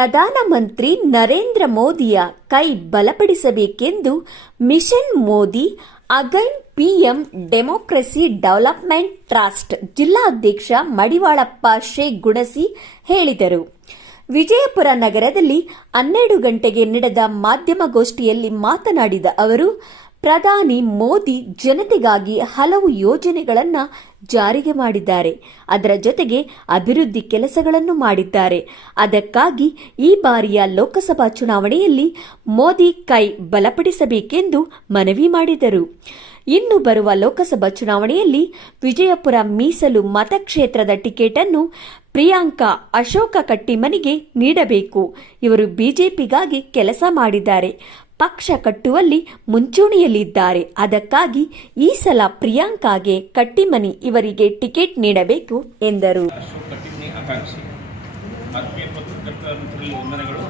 ಪ್ರಧಾನಮಂತ್ರಿ ನರೇಂದ್ರ ಮೋದಿಯ ಕೈ ಬಲಪಡಿಸಬೇಕೆಂದು mission Modi, again PM democracy development trust ಜಿಲ್ಲಾಧ್ಯಕ್ಷ ಮಡಿವಾಳಪ್ಪ ಶೇಖ್ ಗುಣಸಿ ಹೇಳಿದರು. ವಿಜಯಪುರ ನಗರದಲ್ಲಿ ಹನ್ನೆರಡು ಗಂಟೆಗೆ ನಡೆದ ಮಾಧ್ಯಮಗೋಷ್ಠಿಯಲ್ಲಿ ಮಾತನಾಡಿದ ಅವರು ಪ್ರಧಾನಿ ಮೋದಿ ಜನತೆಗಾಗಿ ಹಲವು ಯೋಜನೆಗಳನ್ನು ಜಾರಿಗೆ ಮಾಡಿದ್ದಾರೆ. ಅದರ ಜೊತೆಗೆ ಅಭಿವೃದ್ಧಿ ಕೆಲಸಗಳನ್ನು ಮಾಡಿದ್ದಾರೆ. ಅದಕ್ಕಾಗಿ ಈ ಬಾರಿಯ ಲೋಕಸಭಾ ಚುನಾವಣೆಯಲ್ಲಿ ಮೋದಿ ಕೈ ಬಲಪಡಿಸಬೇಕೆಂದು ಮನವಿ ಮಾಡಿದರು. ಇನ್ನು ಬರುವ ಲೋಕಸಭಾ ಚುನಾವಣೆಯಲ್ಲಿ ವಿಜಯಪುರ ಮೀಸಲು ಮತಕ್ಷೇತ್ರದ ಟಿಕೆಟ್ ಅನ್ನು ಪ್ರಿಯಾಂಕಾ ಅಶೋಕ ಕಟ್ಟಿಮನಿಗೆ ನೀಡಬೇಕು. ಇವರು ಬಿಜೆಪಿಗಾಗಿ ಕೆಲಸ ಮಾಡಿದ್ದಾರೆ. ಪಕ್ಷ ಕಟ್ಟುವಲ್ಲಿ ಮುಂಚೂಣಿಯಲ್ಲಿದ್ದಾರೆ. ಅದಕ್ಕಾಗಿ ಈ ಸಲ ಪ್ರಿಯಾಂಕಾಗೆ ಕಟ್ಟಿಮನಿ ಇವರಿಗೆ ಟಿಕೆಟ್ ನೀಡಬೇಕು ಎಂದರು. ಆತ್ಮೀಯ ಪತ್ರಕರ್ತರ ವಂದನೆಗಳು.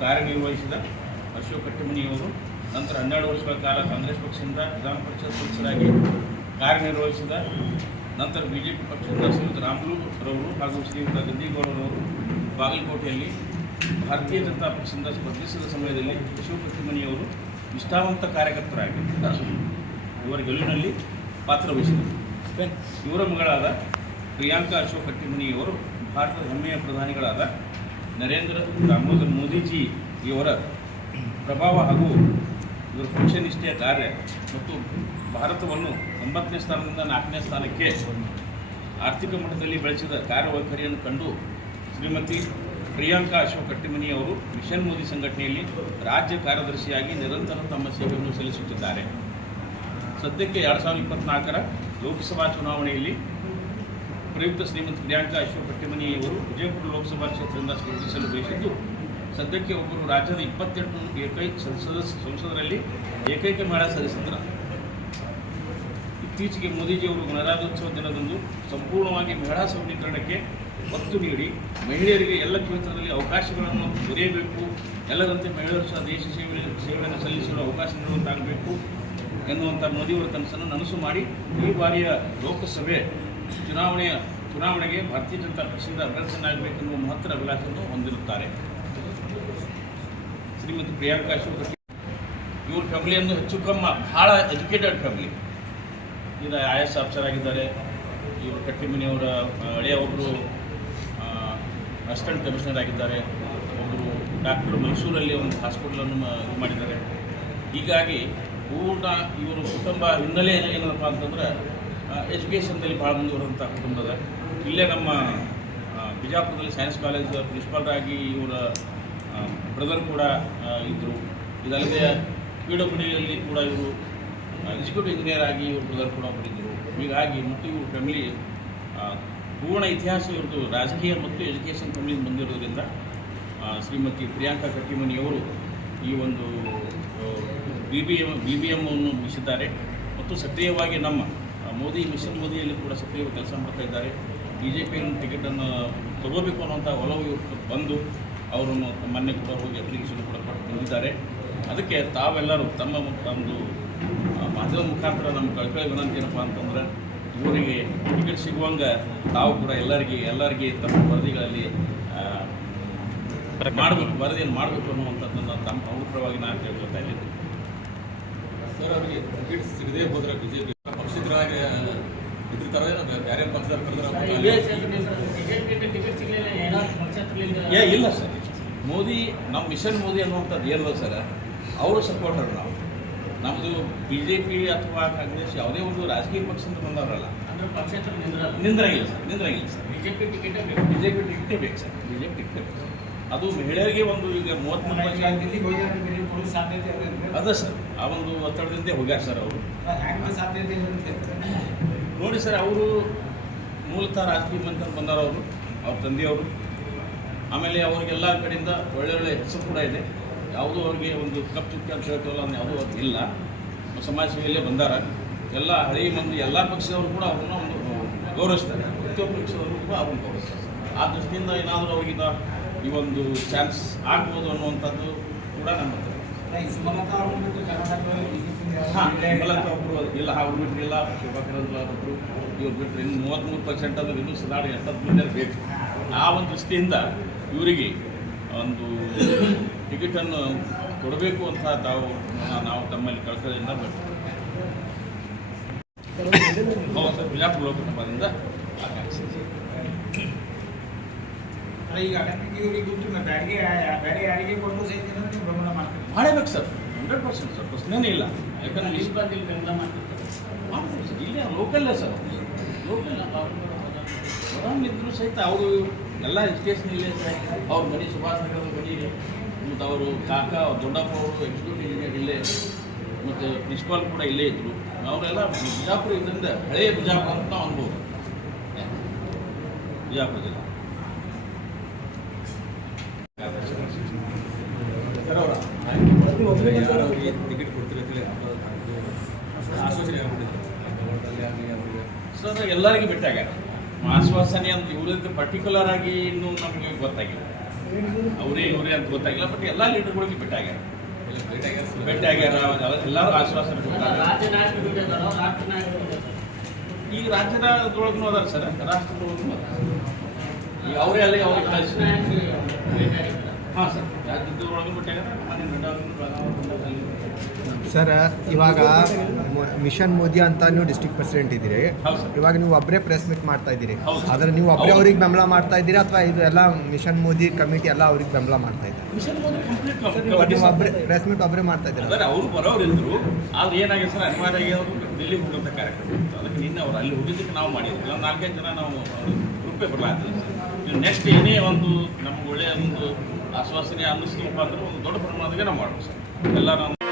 ಕಾರ್ಯನಿರ್ವಹಿಸಿದ ಅಶೋಕ್ ಕಟ್ಟಿಮನಿಯವರು ನಂತರ ಹನ್ನೆರಡು ವರ್ಷಗಳ ಕಾಲ ಕಾಂಗ್ರೆಸ್ ಪಕ್ಷದಿಂದ ವಿಧಾನ ಪರಿಷತ್ ಸದಸ್ಯರಾಗಿ ಕಾರ್ಯನಿರ್ವಹಿಸಿದ, ನಂತರ ಬಿಜೆಪಿ ಪಕ್ಷದಿಂದ ಶ್ರೀಯುತ ರಾಮುಲು ರವರು ಹಾಗೂ ಶ್ರೀಯುತ ಗದ್ದಿಗೌಡರವರು ಬಾಗಲಕೋಟೆಯಲ್ಲಿ ಭಾರತೀಯ ಜನತಾ ಪಕ್ಷದಿಂದ ಸ್ಪರ್ಧಿಸಿದ ಸಮಯದಲ್ಲಿ ಅಶೋಕ್ ಕಟ್ಟಿಮನಿಯವರು ನಿಷ್ಠಾವಂತ ಕಾರ್ಯಕರ್ತರಾಗಿ ಇವರ ಗೆಲುವಿನಲ್ಲಿ ಪಾತ್ರ ವಹಿಸಿದರು. ಇವರ ಮಗಳಾದ ಪ್ರಿಯಾಂಕಾ ಅಶೋಕ್ ಕಟ್ಟಿಮನಿಯವರು ಭಾರತದ ಹೆಮ್ಮೆಯ ಪ್ರಧಾನಿಗಳಾದ ನರೇಂದ್ರ ದಾಮೋದರ್ ಮೋದಿಜಿ ಇವರ ಪ್ರಭಾವ ಹಾಗೂ ಇವರ ಪಕ್ಷನಿಷ್ಠೆಯ ಕಾರ್ಯ ಮತ್ತು ಭಾರತವನ್ನು ಒಂಬತ್ತನೇ ಸ್ಥಾನದಿಂದ ನಾಲ್ಕನೇ ಸ್ಥಾನಕ್ಕೆ ಆರ್ಥಿಕ ಮಟ್ಟದಲ್ಲಿ ಬೆಳೆಸಿದ ಕಾರ್ಯವೈಖರಿಯನ್ನು ಕಂಡು ಶ್ರೀಮತಿ ಪ್ರಿಯಾಂಕಾ ಅಶೋಕ್ ಕಟ್ಟಿಮನಿ ಅವರು ಮಿಷನ್ ಮೋದಿ ಸಂಘಟನೆಯಲ್ಲಿ ರಾಜ್ಯ ಕಾರ್ಯದರ್ಶಿಯಾಗಿ ನಿರಂತರ ತಮ್ಮ ಸೇವೆಯನ್ನು ಸಲ್ಲಿಸುತ್ತಿದ್ದಾರೆ. ಸದ್ಯಕ್ಕೆ ಎರಡು ಸಾವಿರದ ಇಪ್ಪತ್ನಾಲ್ಕರ ಲೋಕಸಭಾ ಚುನಾವಣೆಯಲ್ಲಿ ಪ್ರಯುಕ್ತ ಶ್ರೀಮತಿ ಪ್ರಿಯಾಂಕಾ ಅಶೋಕ್ ಕಟ್ಟಿಮನಿಯವರು ವಿಜಯಪುರ ಲೋಕಸಭಾ ಕ್ಷೇತ್ರದಿಂದ ಸ್ಪರ್ಧಿಸಲು ಬಯಸಿದ್ದು, ಸದ್ಯಕ್ಕೆ ಒಬ್ಬರು ರಾಜ್ಯದ ಇಪ್ಪತ್ತೆಂಟು ಏಕೈಕ ಸಂಸದ ಸಂಸದರಲ್ಲಿ ಏಕೈಕ ಮಹಿಳಾ ಸದಸ್ಯರ. ಇತ್ತೀಚೆಗೆ ಮೋದಿಜಿಯವರು ಗಣರಾಜ್ಯೋತ್ಸವ ದಿನದಂದು ಸಂಪೂರ್ಣವಾಗಿ ಮಹಿಳಾ ಸಬಲೀಕರಣಕ್ಕೆ ಒತ್ತು ನೀಡಿ ಮಹಿಳೆಯರಿಗೆ ಎಲ್ಲ ಕ್ಷೇತ್ರದಲ್ಲಿ ಅವಕಾಶಗಳನ್ನು ದೊರೆಯಬೇಕು. ಎಲ್ಲರಂತೆ ಮಹಿಳೆಯರು ಸಹ ದೇಶ ಸೇವೆ, ಸೇವೆಯನ್ನು ಸಲ್ಲಿಸಲು ಅವಕಾಶ ನೀಡುವಂತಾಗಬೇಕು ಎನ್ನುವಂಥ ಮೋದಿಯವರ ಕನಸನ್ನು ನನಸು ಮಾಡಿ ಈ ಬಾರಿಯ ಲೋಕಸಭೆ ಚುನಾವಣೆಯ ಚುನಾವಣೆಗೆ ಭಾರತೀಯ ಜನತಾ ಪಕ್ಷದಿಂದ ಅಭ್ಯರ್ಥಿಯನ್ನಾಗಬೇಕೆನ್ನುವ ಮಹತ್ತರ ಅಭಿಲಾಷವನ್ನು ಹೊಂದಿರುತ್ತಾರೆ. ಶ್ರೀಮತಿ ಪ್ರಿಯಾಂಕಾ ಶಿವ ಇವ್ರ ಫ್ಯಾಮಿಲಿಯನ್ನು ಹೆಚ್ಚು ಕಮ್ಮ ಭಾಳ ಎಜುಕೇಟೆಡ್ ಫ್ಯಾಮಿಲಿ. ಇದು ಐ ಎಸ್ ಆಫೀಸರ್ ಆಗಿದ್ದಾರೆ ಇವರು ಕಟ್ಟಿಮನಿಯವರ ಹಳೆಯ ಒಬ್ಬರು ಅಸಿಸ್ಟೆಂಟ್ ಕಮಿಷನರ್ ಆಗಿದ್ದಾರೆ. ಒಬ್ಬರು ಡಾಕ್ಟರ್ ಮೈಸೂರಲ್ಲಿ ಒಂದು ಹಾಸ್ಪಿಟಲನ್ನು ಇದು ಮಾಡಿದ್ದಾರೆ. ಹೀಗಾಗಿ ಪೂರ್ಣ ಇವರು ಕುಟುಂಬ ಹಿನ್ನೆಲೆ ಏನಪ್ಪ ಅಂತಂದ್ರೆ ಎಜುಕೇಷನ್ದಲ್ಲಿ ಭಾಳ ಮುಂದುವರೆದಂಥ ಕುಟುಂಬದ ಇಲ್ಲೇ ನಮ್ಮ ಬಿಜಾಪುರದಲ್ಲಿ ಸೈನ್ಸ್ ಕಾಲೇಜ್ ಪ್ರಿನ್ಸಿಪಾಲ್ರಾಗಿ ಇವರ ಬ್ರದರ್ ಕೂಡ ಇದ್ದರು ಇದಲ್ಲದೆ ಪಿ ಡಿಯಲ್ಲಿ ಕೂಡ ಇವರು ಎಕ್ಸಿಕ್ಯೂಟಿವ್ ಇಂಜಿನಿಯರ್ ಆಗಿ ಇವರು ಬ್ರದರ್ ಕೂಡ ಒಬ್ಬರಿದ್ದರು ಹೀಗಾಗಿ ಮತ್ತು ಇವರು ಫ್ಯಾಮಿಲಿ ಪೂರ್ಣ ಇತಿಹಾಸ ಇವ್ರದ್ದು ರಾಜಕೀಯ ಮತ್ತು ಎಜುಕೇಷನ್ ಕಂಪ್ನಿ ಬಂದಿರೋದ್ರಿಂದ ಶ್ರೀಮತಿ ಪ್ರಿಯಾಂಕಾ ಕಟ್ಟಿಮನಿಯವರು ಈ ಒಂದು B B M B B ಎಮ್ಮನ್ನು ಮುಗಿಸಿದ್ದಾರೆ. ಮತ್ತು ಸಕ್ರಿಯವಾಗಿ ನಮ್ಮ ಮೋದಿ, ಮಿಷನ್ ಮೋದಿಯಲ್ಲಿ ಕೂಡ ಸಕ್ರಿಯವಾಗಿ ಕೆಲಸ ಮಾಡ್ತಾ ಇದ್ದಾರೆ. ಬಿ ಜೆ ಪಿಯನ್ನು ಟಿಕೆಟನ್ನು ತಗೋಬೇಕು ಅನ್ನೋಂಥ ಒಲವು ಬಂದು ಅವರನ್ನು ಮೊನ್ನೆ ಕೂಡ ಹೋಗಿ ಅಪ್ಲಿಕೇಶನ್ ಕೂಡ ಕೊಟ್ಟು ಬಂದಿದ್ದಾರೆ. ಅದಕ್ಕೆ ತಾವೆಲ್ಲರೂ ತಮ್ಮ ಒಂದು ಮಾಧ್ಯಮ ಮುಖಾಂತರ ನಮ್ಮ ಕಳ್ಕೊಳ್ಳೋ ಏನಪ್ಪ ಅಂತಂದ್ರೆ ಇವರಿಗೆ ಟಿಕೆಟ್ ಸಿಗುವಂಗೆ ತಾವು ಕೂಡ ಎಲ್ಲರಿಗೆ ಎಲ್ಲರಿಗೆ ತಮ್ಮ ವರದಿಗಳಲ್ಲಿ ಆ, ಮಾಡಬೇಕು ವರದಿಯನ್ನು ಮಾಡಬೇಕು ಅನ್ನುವಂಥದ್ದನ್ನು ತಮ್ಮ ಅಭಿಪ್ರಾಯವಾಗಿ ನಾನು ಕೇಳ್ಕೊಳ್ತಾ ಇದ್ದೀನಿ. ಸರ್ ಅವರಿಗೆ ಟಿಕೆಟ್ ಸಿಗದೇ ಹೋದ್ರೆ ಬಿಜೆಪಿ ಇದ್ದಿರ್ತಾರೆ ಬೇರೆ ಇಲ್ಲ ಸರ್ ಮೋದಿ ನಮ್ಮ ಮಿಷನ್ ಮೋದಿ ಅನ್ನುವಂಥದ್ದು ಏನಿಲ್ಲ ಸರ್? ಅವರು ಸಪೋರ್ಟರ್ ನಾವು. ನಮ್ಮದು ಬಿ ಜೆ ಪಿ ಅಥವಾ ಕಾಂಗ್ರೆಸ್ ಯಾವುದೇ ಒಂದು ರಾಜಕೀಯ ಪಕ್ಷದಿಂದ ಬಂದವರಲ್ಲ. ನಿಂದ್ರಾಗಿಲ್ಲ ಸರ್ ನಿಂದ್ರಂಗಿಲ್ಲ ಸರ್. ಬಿ ಜೆ ಪಿ ಟಿಕೆಟೇ ಬೇಕು? ಬಿ ಜೆ ಪಿ ಟಿಕೆಟೇ ಬೇಕು sir B J P ticket ಬೇಕು ಅದು ಮಹಿಳೆಯರಿಗೆ ಒಂದು ಈಗ ಮೂವತ್ತ್ಮೂರು ವರ್ಷ ಸಾಧ್ಯತೆ ಅದ ಸರ್ ಆ ಒಂದು ಒತ್ತಡದಿಂದ ಹೋಗ್ಯಾರ ಸರ್ ಅವರು. ಸಾಧ್ಯತೆ ನೋಡಿ ಸರ್ ಅವರು ಮೂಲತಃ ರಾಜಕೀಯ ಮಂತ್ರ ಬಂದಾರ ಅವರು ಅವ್ರ ತಂದೆಯವರು. ಆಮೇಲೆ ಅವ್ರಿಗೆಲ್ಲ ಕಡೆಯಿಂದ ಒಳ್ಳೆ ಒಳ್ಳೆ ಹೆಸರು ಕೂಡ ಇದೆ. ಯಾವುದೂ ಅವ್ರಿಗೆ ಒಂದು ಕಪ್ ಚುಕ್ಕಿ ಅಂತ ಹೇಳ್ತೀವಲ್ಲ ಅದನ್ನ ಯಾವುದೂ ಅದು ಇಲ್ಲ. ಸಮಾಜ ಸೇವೆಯಲ್ಲೇ ಬಂದಾರ. ಎಲ್ಲ ಹಳೆಯ ಮಂದಿ ಎಲ್ಲ ಪಕ್ಷದವರು ಕೂಡ ಅವ್ರನ್ನ ಒಂದು ಗೌರವಿಸ್ತಾರೆ. ಪ್ರತಿಯೊಬ್ಬ ಪಕ್ಷದವರು ಕೂಡ ಅವ್ರನ್ನ ಗೌರವಿಸ್ತಾರೆ. ಆ ದೃಷ್ಟಿಯಿಂದ ಏನಾದರೂ ಅವ್ರಿಗೆ ಈ ಒಂದು ಚಾನ್ಸ್ ಆಗ್ಬೋದು ಅನ್ನುವಂಥದ್ದು ಕೂಡ ನಮ್ಮ ಹಾಂ ಒಬ್ಬರು ಇಲ್ಲ ಅವ್ರು ಶುಭಕರಂತ ಒಬ್ಬರು ಇವ್ರು ಬಿಟ್ಟರೆ ಇನ್ನು ಮೂವತ್ತ್ಮೂರು ಪರ್ಸೆಂಟ್ ಅಂದ್ರೆ ಇನ್ನೂ ಸುಧಾರಣೆ ಎಂಟತ್ತು ಮಂದಿ ಬೇಕು ಆ ಒಂದು ದೃಷ್ಟಿಯಿಂದ ಇವರಿಗೆ ಒಂದು ಟಿಕೆಟನ್ನು ಕೊಡಬೇಕು ಅಂತ ತಾವು ನಾವು ತಮ್ಮಲ್ಲಿ ಕಳ್ಕೊಳ್ಳೋದ್ರಿಂದ ಬರ್ತೀವಿ. ಬಿಜಾಪುರ ಲೋಕಸಭಾದಿಂದ ಮಾಡಬೇಕು ಸರ್ ಹಂಡ್ರೆಡ್ ಪರ್ಸೆಂಟ್ ಸರ್ ಪ್ರಶ್ನೆನೇ ಇಲ್ಲ. ಯಾಕಂದ್ರೆ ಮಾಡ್ತೀವಿ ಸರ್ ಇಲ್ಲೇ ಲೋಕಲ್ಲೇ ಸರ್. ಲೋಕಲ್ ಇದ್ದರೂ ಸಹಿತ ಅವರು ಎಲ್ಲ ಎಜುಕೇಷನ್ ಇಲ್ಲೇ ಸರ್. ಅವ್ರ ಮನೆ ಸುಭಾಷ್ ನಗರದ ಮನೆ ಅವರು ಕಾಕ ದೊಡ್ಡಪ್ಪ ಅವರು ಎಕ್ಸಿಕ್ಯೂಟಿವ್ ಇಂಜಿನಿಯರ್ ಇಲ್ಲೇ ಮತ್ತು ಪ್ರಿನ್ಸಿಪಾಲ್ ಕೂಡ ಇಲ್ಲೇ ಇದ್ದರು ಅವರೆಲ್ಲ ಬಿಜಾಪುರ ಇದರಿಂದ ಹಳೆಯ ಬಿಜಾಪುರ ಅಂತ ನಾವು ಅನ್ಬೋದು. ಬಿಜಾಪುರ ಜಿಲ್ಲೆ ಅವರಿಗೆ ಟಿಕೆಟ್ ಕೊಡ್ತೀರಿ ಅಂತೇಳಿ ಆಶ್ವಾಸನೆ ಆಗ್ಬಿಟ್ಟಿದೆ ಸರ್ ಎಲ್ಲರಿಗೂ ಬಿಟ್ಟಾಗ. ಆಶ್ವಾಸನೆ ಅಂತ ಇವರಿಗೆ ಪರ್ಟಿಕ್ಯುಲರ್ ಆಗಿ ಇನ್ನೂ ನಮಗೆ ಗೊತ್ತಾಗಿಲ್ಲ. ಅವರೇ ಇವರೇ ಅಂತ ಗೊತ್ತಾಗಿಲ್ಲ ಬಟ್ ಎಲ್ಲ ಲೀಡರ್ಗಳಿಗೆ ಭೇಟಿ ಆಗ್ಯಾರ. ಭೇಟಿ ಆಗ್ಯಾರ ಎಲ್ಲರೂ ಆಶ್ವಾಸನೆ ಈಗ ರಾಜ್ಯದ ರಾಜ್ಯದೊಳಗೂ ಅದಾರ ಸರ್ ರಾಷ್ಟ್ರದೊಳಗೂ ಅವರೇ ಅಲ್ಲಿ ಅವ್ರಿಗೆ ಹಾಂ ಸರ್. ಸರ್ ಇವಾಗ ಮಿಷನ್ ಮೋದಿ ಅಂತ ನೀವು ಡಿಸ್ಟ್ರಿಕ್ಟ್ ಪ್ರೆಸಿಡೆಂಟ್ ಇದ್ದೀರಿ. ಇವಾಗ ನೀವು ಒಬ್ಬರೇ ಪ್ರೆಸ್ ಮೀಟ್ ಮಾಡ್ತಾ ಇದ್ದೀರಿ. ಆದರೆ ನೀವು ಒಬ್ಬರೇ. ಅವ್ರಿಗೆ ಬೆಂಬಲ ಮಾಡ್ತಾ ಇದ್ದೀರಿ ಅಥವಾ ಇದು ಎಲ್ಲ ಮಿಷನ್ ಮೋದಿ ಕಮಿಟಿ ಎಲ್ಲ ಅವ್ರಿಗೆ ಬೆಂಬಲ ಮಾಡ್ತಾ ಇದ್ದಾರೆ? ಒಬ್ಬರೇ ಪ್ರೆಸ್ ಮೀಟ್ ಒಬ್ಬರೇ ಮಾಡ್ತಾ ಇದ್ದೀರಾ? ಅವರು ಬರೋರು ಇದ್ರು ಆದ್ರೆ ಏನಾಗಿದೆ ಸರ್ ಅನಿವಾರ್ಯ ದಿಲ್ಲಿ ಹೋಗುವಂಥ ಕಾರ್ಯಕ್ರಮ ಇತ್ತು. ಅದಕ್ಕೆ ನಿನ್ನೆ ಅವರು ಅಲ್ಲಿ ಹೋಗಿದ್ದಕ್ಕೆ ನಾವು ಮಾಡಿದ್ವಿ ನಾಲ್ಕೈದು ಜನ ನಾವು ಗ್ರೂಪೇ ಬರಲಾಗ್ತದೆ ನೆಕ್ಸ್ಟ್ ಏನೇ ಒಂದು ನಮ್ಗೆ ಒಳ್ಳೆಯ ಒಂದು ಆಶ್ವಾಸನೆ ಅನ್ನಿಸ್ತಪ್ಪ ಅಂದ್ರೆ ಒಂದು ದೊಡ್ಡ ಪ್ರಮಾಣದಾಗೆ ನಾವು ಮಾಡ್ಬೋದು ಸರ್ ಎಲ್ಲ ನಾವು